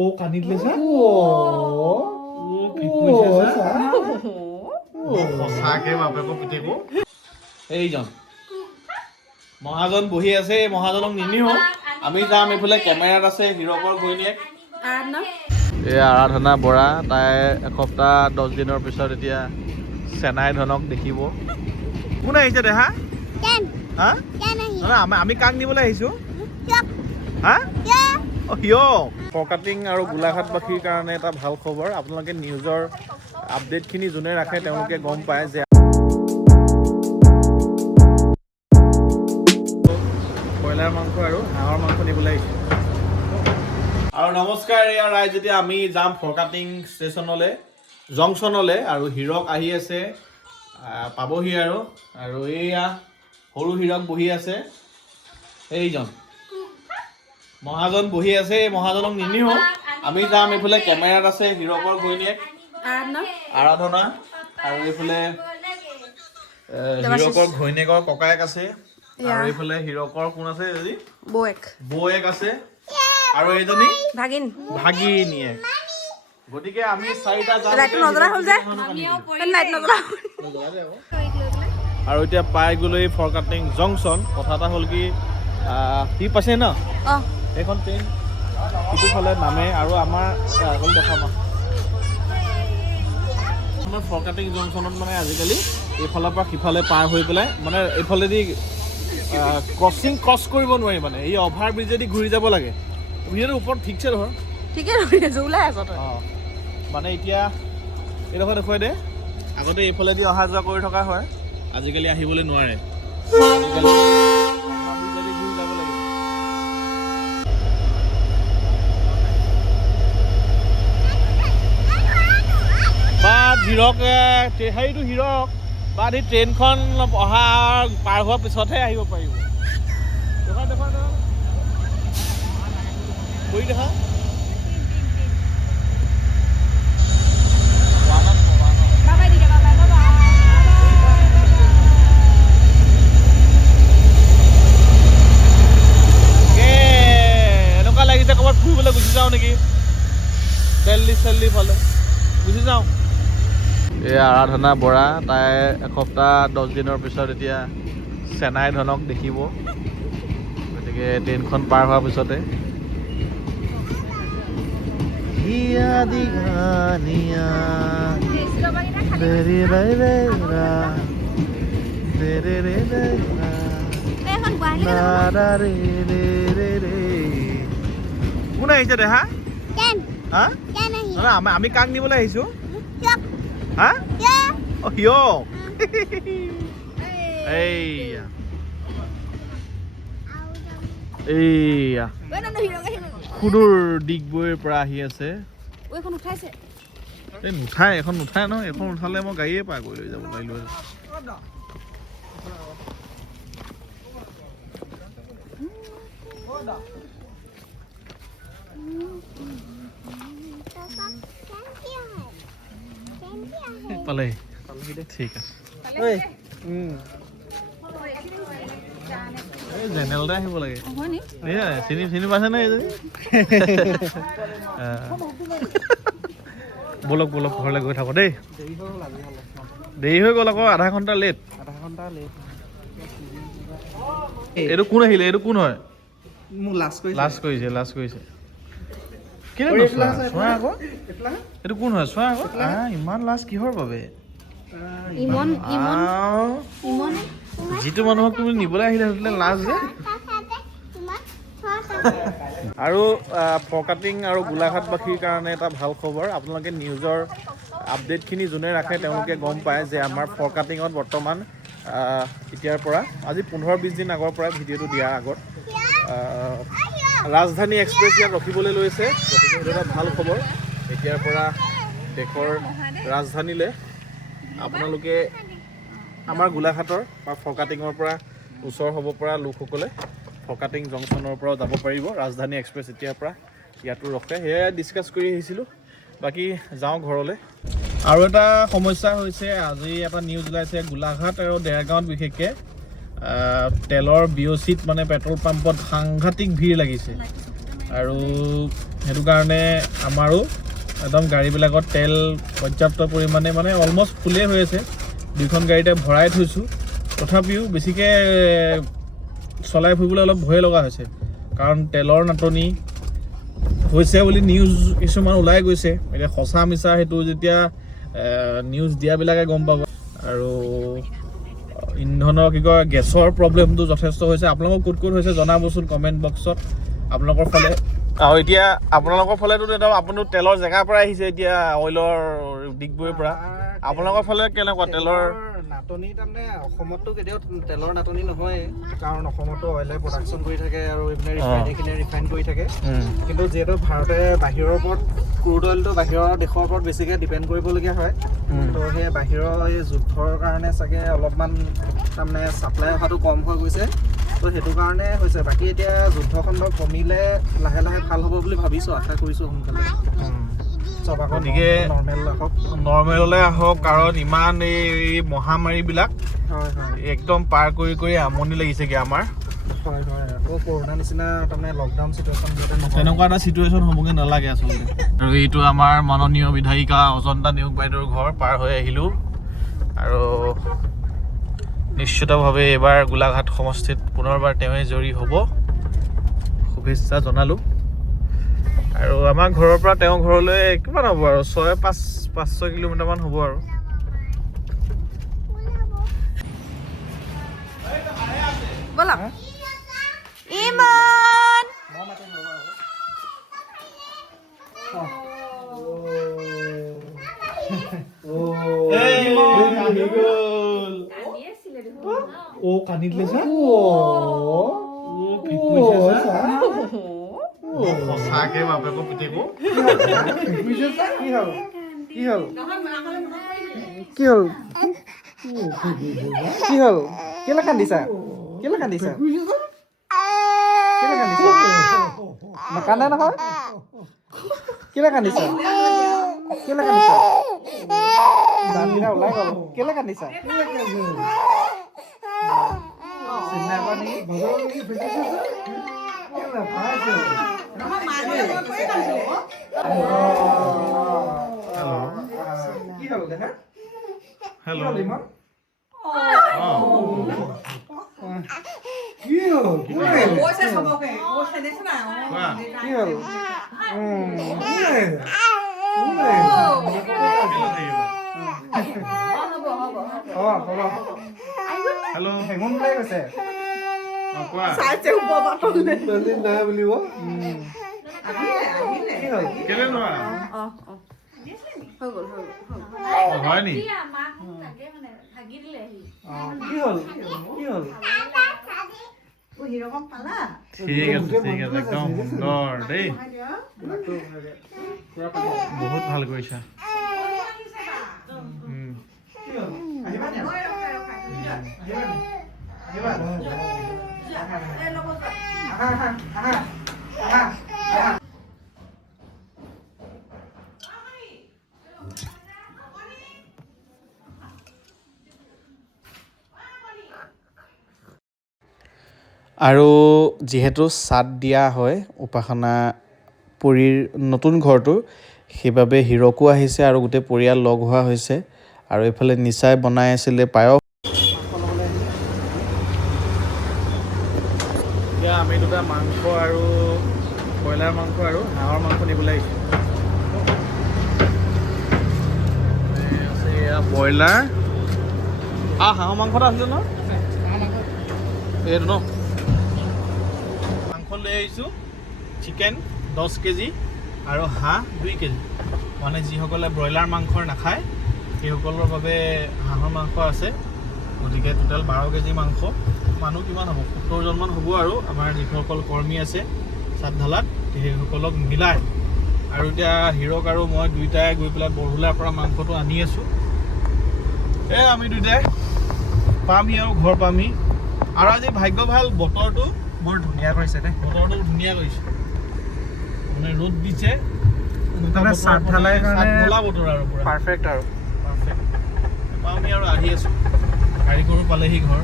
ও কান্দি দিলে চা সঁচাকে বাপেকো পিতেকো এইজন মহাজন বহি আছে মহাজনক নিনিও আমি যাম এইফালে কেমেৰাত আছে হিৰকৰ ঘৈণীয়েক এই আৰাধনা বৰা তাই এসপ্তাহ 10 দিনৰ পিছত এতিয়া চেনাই ধনক দেখিব কোন আহিছে দেহা আমি কাক নিবলৈ আহিছো হা ফৰকাটিং আৰু গোলাঘাটবাসীৰ কাৰণে এটা ভাল খবৰ আপোনালোকে নিউজৰ আপডেটখিনি যোনে ৰাখে তেওঁলোকে গম পায় যে ব্ৰইলাৰ মাংস আৰু হাঁহৰ মাংস নিবলৈ আহিছোঁ আৰু নমস্কাৰ এয়া ৰাইজ যেতিয়া আমি যাম ফৰকাটিং ষ্টেচনলৈ জংচনলৈ আৰু হিৰক আহি আছে পাবহি আৰু এইয়া সৰু হিৰক বহি আছে এইজন মহাজন বহি আছে মহাজনক নিনিও আমি যাম এইফালে কেমেৰাত আছে হিৰকৰ ঘৈণীয়েক আৰাধনা আৰু এইফালে হিৰকৰ ঘৈণীয়েকৰ ককায়েক আছে আৰু এইফালে হিৰকৰ কোন আছে আজি বৌয়েক আছে আৰু এইজনী ভাগিনীয়েক গতিকে আমি চাৰিটা যাম আৰু এতিয়া পাই গ'লো এই ফৰকাটিং জংচন কথা এটা হ'ল কি সি পাইছে ন এইখন ট্ৰেইন সিটো ফালে নামে আৰু আমাৰ আগলৈ দেখাম আমাৰ ফৰকাটিং জংচনত মানে আজিকালি এইফালৰ পৰা সিফালে পাৰ হৈ পেলাই মানে এইফালেদি ক্ৰছ কৰিব নোৱাৰি মানে এই অভাৰ ব্ৰিজেদি ঘূৰি যাব লাগে ভিডিঅ'টোৰ ওপৰত ঠিকছে ধৰ মানে এতিয়া এইডোখৰ দেখুৱাই দে আগতে এইফালেদি অহা যোৱা কৰি থকা হয় আজিকালি আহিবলৈ নোৱাৰে বা হিৰক হেৰিটো হিৰক বা সেই ট্ৰেইনখন অহা পাৰ হোৱাৰ পিছতহে আহিব পাৰিব দেখা কৰি দেখা এনেকুৱা লাগিছে ক'ৰবাত ফুৰিবলৈ গুচি যাওঁ নেকি দিল্লী ফালে গুচি যাওঁ এই আৰাধনা বৰা তাই এসপ্তাহ 10 দিনৰ পিছত এতিয়া চেনাই ধনক দেখিব গতিকে ট্ৰেইনখন পাৰ হোৱাৰ পিছতে কোন আহিছে দেহা আমি কাক নিবলৈ আহিছো হা হিৰক এইয়া সুদূৰ ডিগবৈৰ পৰা আহি আছে নুঠাই এখন নুঠাই নহয় এখন উঠালে মই গাড়ীয়ে পাৰ কৰি লৈ যাব পাৰিলো পালে ঠিক আছে জেনেৰেলতে আহিব লাগে চিনি পাইছে নে এইজনী বলক ঘৰলৈ গৈ থাকো দেই দেৰি হৈ গ'ল আকৌ আধা ঘণ্টা লেট এইটো কোন আহিলে এইটো কোন হয় লাষ্ট কৰিছে চোৱা আকৌ এইটো কোন হয় চোৱা আকৌ ইমান লাজ কিহৰ বাবে যিটো মানুহক তুমি নিবলৈ আহিলে সেইটোলে লাজ যে আৰু ফৰকাটিং আৰু গোলাঘাটবাসীৰ কাৰণে এটা ভাল খবৰ আপোনালোকে নিউজৰ আপডেটখিনি যোনে ৰাখে তেওঁলোকে গম পায় যে আমাৰ ফৰকাটিঙত বৰ্তমান এতিয়াৰ পৰা আজি 15-20 দিন আগৰ পৰা ভিডিঅ'টো দিয়াৰ আগত ৰাজধানী এক্সপ্ৰেছ ইয়াত ৰখিবলৈ লৈছে গতিকে সেইটো এটা ভাল খবৰ এতিয়াৰ পৰা দেশৰ ৰাজধানীলৈ আপোনালোকে আমাৰ গোলাঘাটৰ বা ফৰকাটিঙৰ পৰা ওচৰ হ'ব পৰা লোকসকলে ফৰকাটিং জংচনৰ পৰাও যাব পাৰিব ৰাজধানী এক্সপ্ৰেছ এতিয়াৰ পৰা ইয়াতো ৰখে সেয়াই ডিছকাছ কৰি আহিছিলোঁ বাকী যাওঁ ঘৰলৈ আৰু এটা সমস্যা হৈছে আজি এটা নিউজ ওলাইছে গোলাঘাট আৰু দেৰগাঁৱত বিশেষকৈ তেলৰ বিঅ'চিত মানে পেট্ৰল পাম্পত সাংঘাতিক ভিৰ লাগিছে আৰু সেইটো কাৰণে আমাৰো একদম গাড়ীবিলাকত তেল পৰ্যাপ্ত পৰিমাণে মানে অলমষ্ট ফুলেই হৈ আছে। 2খন গাড়ীতে ভৰাই থৈছোঁ, তথাপিও বেছিকৈ চলাই ফুৰিবলৈ অলপ ভয় লগা হৈছে, কাৰণ তেলৰ নাটনি হৈছে বুলি নিউজ কিছুমান ওলাই গৈছে। এতিয়া সঁচা মিছা সেইটো যেতিয়া নিউজ দিয়াবিলাকে গম পাব। আৰু ইন্ধনৰ গেছৰ প্ৰব্লেমটো যথেষ্ট হৈছে। আপোনালোকৰ ক'ত ক'ত হৈছে জনাবচোন কমেণ্ট বক্সত আপোনালোকৰ ফালে। আৰু এতিয়া আপোনালোকৰ ফালেতো আপোনালোক তেলৰ জেগাৰ পৰা আহিছে, এতিয়া অইলৰ ডিগবৈৰ পৰা। আপোনালোকৰ ফালে কেনেকুৱা তেলৰ নাটনি? তাৰমানে অসমততো কেতিয়াও তেলৰ নাটনি নহয়, কাৰণ অসমতো অইলে প্ৰডাকশ্যন কৰি থাকে আৰু এইপিনে ৰিফাইনেৰীখিনিয়ে ৰিফাইন কৰি থাকে। কিন্তু যিহেতু ভাৰতে বাহিৰৰ ওপৰত ক্ৰুড অইলটো বাহিৰৰ দেশৰ ওপৰত বেছিকৈ ডিপেণ্ড কৰিবলগীয়া হয়, তো সেই বাহিৰৰ এই যুদ্ধৰ কাৰণে চাগে অলপমান তাৰমানে ছাপ্লাই অহাটো কম হৈ গৈছে, তো সেইটো কাৰণে হৈছে। বাকী এতিয়া যুদ্ধখণ্ড কমিলে লাহে লাহে ভাল হ'ব বুলি ভাবিছোঁ, আশা কৰিছোঁ সোনকালে চব আকৌ নৰ্মেললৈ আহক। কাৰণ ইমান এই মহামাৰীবিলাক একদম পাৰ কৰি কৰি আমনি লাগিছেগৈ আমাৰ। আকৌ কৰোণা নিচিনা তাৰমানে লকডাউন চিটুৱেশ্যন তেনেকুৱা এটা চিটুৱেশ্যন হ'বগৈ নালাগে আচলতে। আৰু এইটো আমাৰ মাননীয় বিধায়িকা অজন্তা নেওগ বাইদেউৰ ঘৰ পাৰ হৈ আহিলোঁ। আৰু নিশ্চিতভাৱে এইবাৰ গোলাঘাট সমষ্টিত পুনৰবাৰ তেওঁৱেই জয়ী হ'ব, শুভেচ্ছা জনালোঁ। আৰু আমাৰ ঘৰৰ পৰা তেওঁৰ ঘৰলৈ কিমান হ'ব আৰু 5-6 কিলোমিটাৰমান হ'ব আৰু। কান্দি দিলে সঁচাকে বাপেকো পিতেকো কি হ'ল কেলে কান্দিছা? নাকান্দা নহয়? কেলে কান্দিছা? দাঁতকেইটা ওলাই গ'ল। কেলে কান্দিছা? চিন্তা কৰা নেকি? কি হ'ল দেখা? হেল্ল' কি হ'ল? হেল্ল' হেঙুন ওলাই গৈছে। নাই বুলিব কেলে নোৱা হয় নি? কি হ'ল? ঠিক আছে একদম সুন্দৰ দেই, বহুত ভাল কৰিছা। আৰু যিহেতু চাদ দিয়া হয় উপাসনা পুৰীৰ নতুন ঘৰটো, সেইবাবে হিৰকো আহিছে আৰু গোটেই পৰিয়াল লগ হোৱা হৈছে। আৰু এইফালে নিচাই বনাই আছিলে পায়স। এতিয়া আমি দুটা মাংস আৰু ব্ৰইলাৰ মাংস আৰু হাঁহৰ মাংস নিবলৈ আহিছোঁ। আছে এয়া ব্ৰইলাৰ হাঁহৰ মাংস এটা আছিলে ন, এইটো ন মাংস লৈ আহিছোঁ। চিকেন 10 কেজি আৰু হাঁহ 2 কেজি। মানে যিসকলে ব্ৰইলাৰ মাংস নাখায় সেইসকলৰ বাবে হাঁহৰ মাংস আছে। গতিকে টোটেল 12 কেজি মাংস। মানুহ কিমান হ'ব? 70জনমান হ'ব। আৰু আমাৰ যিসকল কৰ্মী আছে চাটধালাত সেইসকলক মিলাই। আৰু এতিয়া হিৰক আৰু মই দুয়োটাই গৈ পেলাই বৰহুলাৰ পৰা মাংসটো আনি আছোঁ। আমি দুয়োটাই পামহি আৰু ঘৰ পামহি। আৰু আজি ভাগ্য ভাল, বতৰটো বৰ ধুনীয়া কৰিছে দেই। বতৰটো ধুনীয়া কৰিছে, মানে ৰ'দ দিছে, চাটধালাই কাৰণে বতৰ আৰু পুৰা পাৰফেক্ট আৰু পাৰফেক্ট। পামহি আৰু আহি আছোঁ, কাৰিকৰো পালেহি ঘৰ।